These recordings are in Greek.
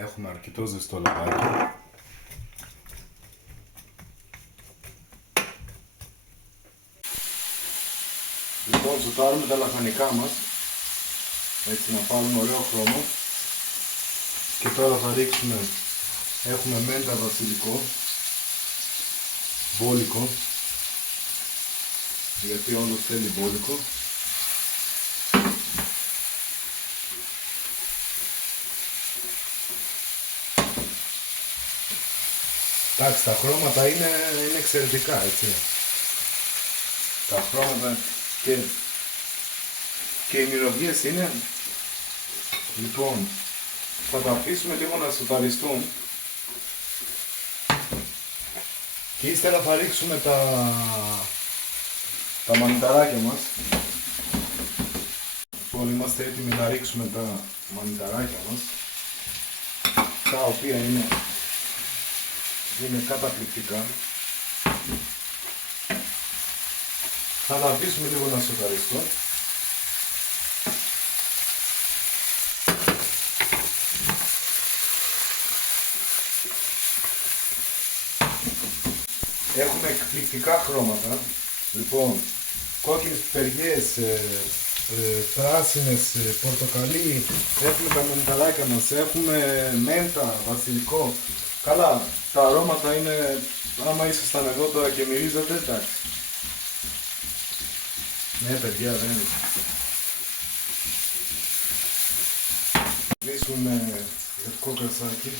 Έχουμε αρκετό ζεστό λαδάκι. Λοιπόν, σοτάρουμε τα λαχανικά μας, έτσι να πάρουμε ωραίο χρώμα. Και τώρα θα ρίξουμε, έχουμε μέντα βασιλικό, μπόλικο, γιατί όντως θέλει μπόλικο. Εντάξει, τα χρώματα είναι εξαιρετικά, έτσι. Τα χρώματα και οι μυρωδιές είναι. Λοιπόν, θα τα αφήσουμε λίγο να σοταριστούν και ύστερα θα ρίξουμε τα μανιταράκια μας. Λοιπόν, είμαστε έτοιμοι να ρίξουμε τα μανιταράκια μας, τα οποία είναι καταπληκτικά. Θα τα αφήσουμε λίγο να σοταριστούν. Έχουμε εκπληκτικά χρώματα. Λοιπόν, κόκκινες πιπεριές, πράσινες, πορτοκαλί, έχουμε τα μενταράκια μας, έχουμε μέντα, βασιλικό. Καλά, τα αρώματα είναι, άμα ήσασταν εδώ τώρα και μυρίζατε, εντάξει. Ναι παιδιά, δεν είναι. Λύσουμε λευκό κρασάκι.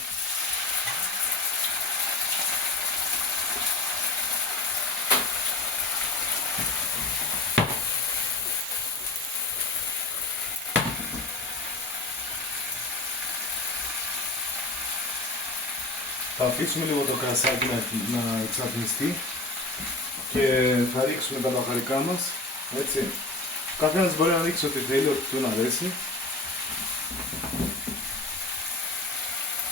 Θα αφήσουμε λίγο το κρασάκι να εξατμιστεί και θα ρίξουμε τα μπαχαρικά μας, έτσι. Καθένας μπορεί να ρίξει ό,τι θέλει, ό,τι του αρέσει.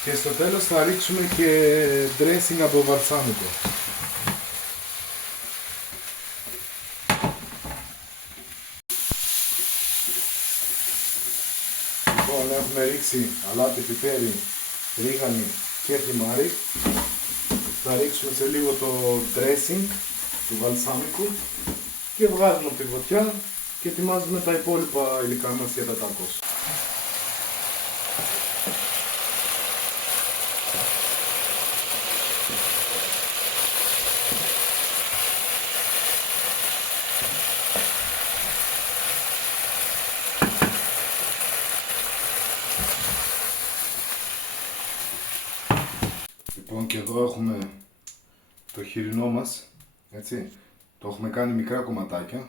Και στο τέλος θα ρίξουμε και dressing από βαλσάμικο. Λοιπόν, έχουμε ρίξει αλάτι, πιπέρι, ρίγανη και θυμάρι. Θα ρίξουμε σε λίγο το dressing του βαλσάμικου και βγάζουμε από τη φωτιά και ετοιμάζουμε τα υπόλοιπα υλικά μας για τα τάκος. Λοιπόν, και εδώ έχουμε το χοιρινό μας, έτσι. Το έχουμε κάνει μικρά κομματάκια.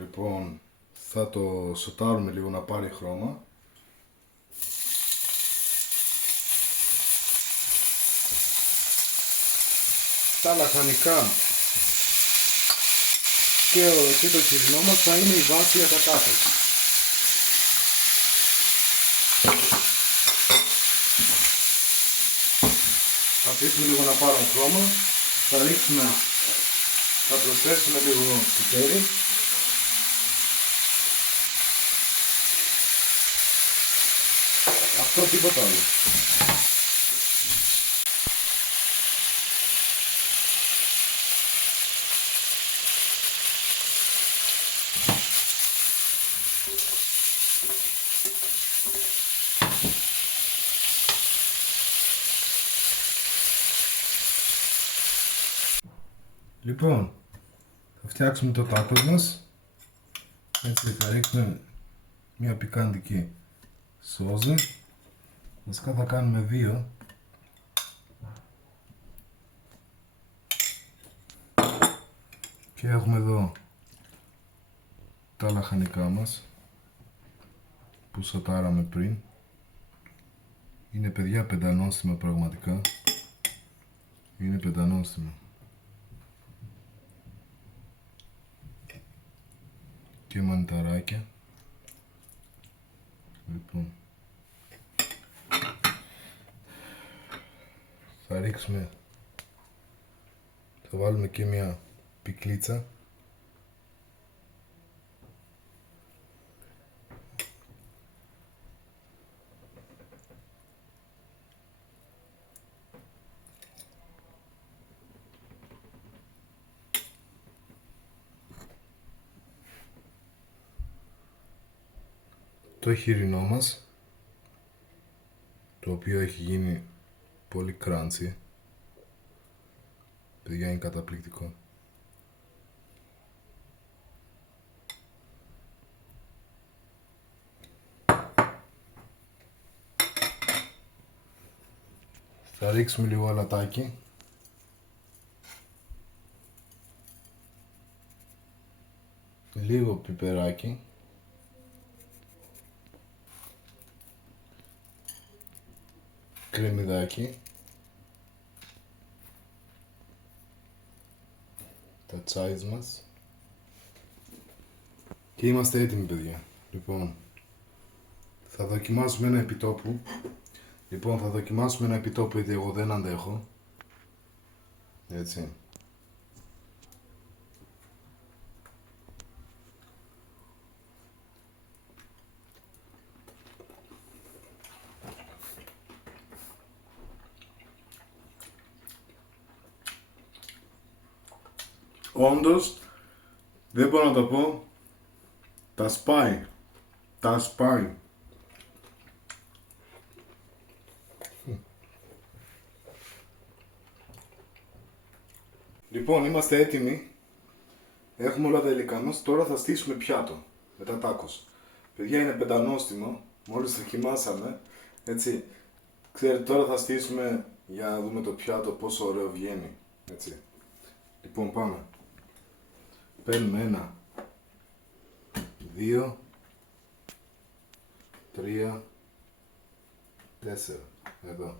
Λοιπόν, θα το σοτάρουμε λίγο να πάρει χρώμα. Τα λαχανικά και το χοιρινό μας θα είναι η βάση για τα τάκος. Θα αφήσουμε λίγο να πάρουν χρώμα, θα προσθέσουμε λίγο πιπέρι. Αυτό, τίποτα άλλο. Λοιπόν, θα φτιάξουμε το τάκος μας. Έτσι, θα ρίξουμε μια πικάντικη σόζα. Βασικά θα κάνουμε δύο. Και έχουμε εδώ τα λαχανικά μας που σοτάραμε πριν. Είναι παιδιά πεντανόστιμα πραγματικά. Είναι πεντανόστιμα. Και μανιταράκια. Λοιπόν, θα ρίξουμε, θα βάλουμε και μια πικλίτσα. το χοιρινό μας, το οποίο έχει γίνει πολύ crunchy. Παιδιά, είναι καταπληκτικό. Θα ρίξουμε λίγο αλατάκι. Λίγο πιπεράκι. Κρεμμυδάκι. Τα τσάις μας. Και είμαστε έτοιμοι, παιδιά. Λοιπόν, θα δοκιμάσουμε ένα επιτόπου. Γιατί εγώ δεν αντέχω. Έτσι. Όντως, δεν μπορώ να το πω, τα σπάει. Λοιπόν, είμαστε έτοιμοι, έχουμε όλα τα υλικά μας, τώρα θα στήσουμε πιάτο με τα τάκος. Παιδιά, είναι πεντανόστιμο, μόλις το δοκιμάσαμε, έτσι. Ξέρετε, τώρα θα στήσουμε για να δούμε το πιάτο πόσο ωραίο βγαίνει, έτσι. Λοιπόν, πάμε. Παίρνουμε 1, 2, 3, 4, εδώ.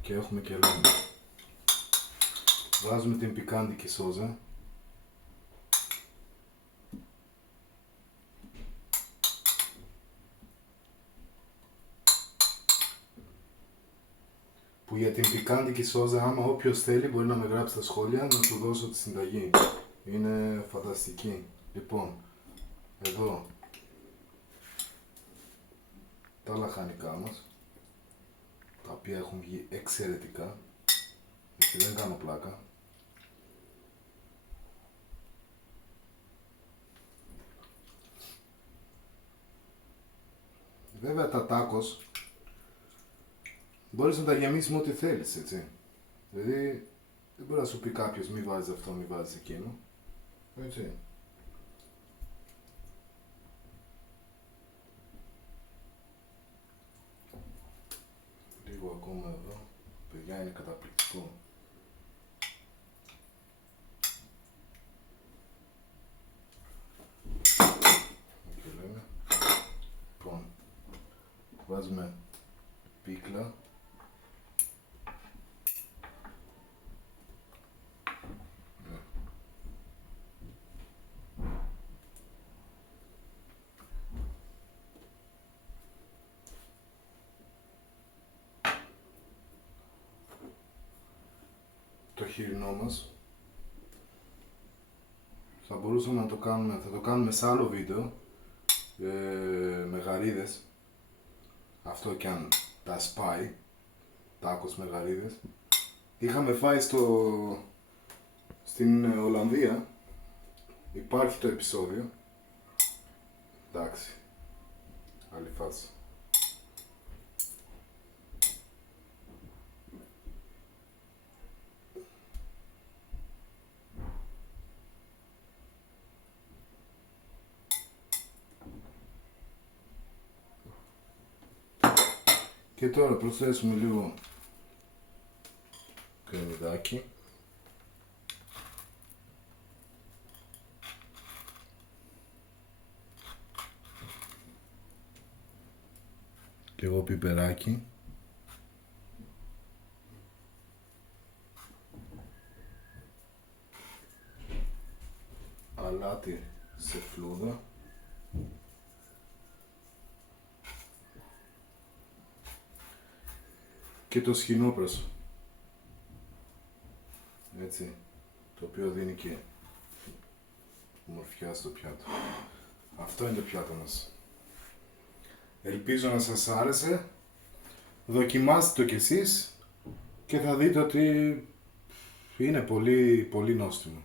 Και έχουμε και λάδι. Βάζουμε την πικάντικη σόζα. Που για την πικάντικη σόζα, άμα όποιος θέλει μπορεί να με γράψει στα σχόλια, να του δώσω τη συνταγή. Είναι φανταστική. Λοιπόν, εδώ τα λαχανικά μας, τα οποία έχουν βγει εξαιρετικά, γιατί δεν κάνω πλάκα. Βέβαια τα τάκος μπορείς να τα γεμίσεις με ό,τι θέλεις, έτσι. Δηλαδή δεν μπορεί να σου πει κάποιος μη βάζεις αυτό, μη βάζεις εκείνο. Έτσι. Λίγο ακόμα εδώ. Παιδιά, είναι καταπληκτικό. Και λέμε. Λοιπόν, βάζουμε πίκλα. Το χοιρινό μας. Θα μπορούσαμε να το κάνουμε, θα το κάνουμε σε άλλο βίντεο με γαρίδες. Αυτό κι αν τα σπάει, τάκος με γαρίδες. Είχαμε φάει στην Ολλανδία, υπάρχει το επεισόδιο. Εντάξει, άλλη φάση. Και τώρα προσθέσουμε λίγο κρεμμυδάκι. Λίγο πιπεράκι. Αλάτι σε φλούδα. Και το σχοινόπρασο. Έτσι. Το οποίο δίνει και ομορφιά στο πιάτο. Αυτό είναι το πιάτο μας. Ελπίζω να σας άρεσε. Δοκιμάστε το κι εσείς και θα δείτε ότι είναι πολύ, πολύ νόστιμο.